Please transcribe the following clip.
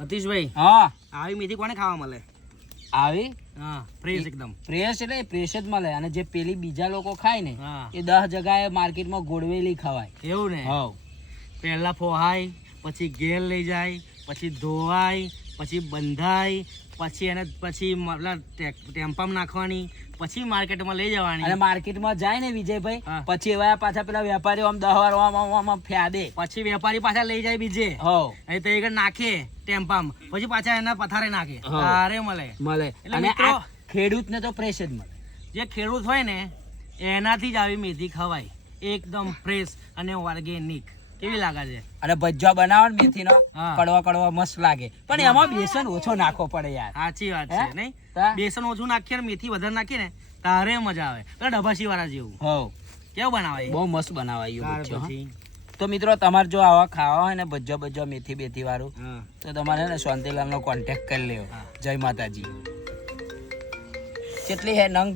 સતીશભાઈ હા આવી મેથી કોને ખાવા મળે? આવી હા ફ્રેશ એકદમ ફ્રેશ એટલે ફ્રેશ જ મળે અને જે પેલી બીજા લોકો ખાય ને હા એ 10 જગાએ માર્કેટમાં ગોળવેલી ખવાય. એવું ને? હા પહેલા ફોહાય, પછી ઘેર લઈ જાય, પછી ધોવાય, પછી બંધાય, પછી એને પછી મતલબ ટેમ્પામાં નાખવાની, પછી માર્કેટમાં લઈ જવાની. અને માર્કેટમાં જાય ને વિજયભાઈ હા. પછી એવા પાછા પેલા વેપારીઓ આમ 10 વાર આમ ફ્યાદે. પછી વેપારી પાછા લઈ જાય બીજે, હો અહીં તો આગળ નાખે ટેમ્પામાં, પછી પાછા એના પથારે નાખે. હા. તારે મળે. મળે. એટલે અને મિત્રો આ ખેડૂતને તો ફ્રેશ જ મળે. જે ખેડૂત હોય ને એનાથી જ આવી મેથી ખવાય, એકદમ ફ્રેશ અને ઓર્ગેનિક. કેવી લાગે છે? અને ભજીયા બનાવો ને મેથીનો હા. કડવા કડવા મસ્ત લાગે, પણ એમાં બેસન ઓછો નાખવો પડે યાર. સાચી વાત હે? છે નહીં? તા? બેસન ઓછું નાખીએ ને મેથી વધારે નાખીએ ને તારે મજા આવે. પેલા ડબાસી વાળા જેવું હો કેવું બનાવે એ? બહુ મસ્ત બનાવાયું ત્યાર ભજીયો, હા. પછી તો મિત્રો તમારે જો આવા ખાવા હોય ને ભજીયા મેથી બેથી વાળું હા. તો તમારે ને શાંતિલાલનો કોન્ટેક્ટ કરી લેવો. હા. જય માતાજી. કેટલી હે નંગ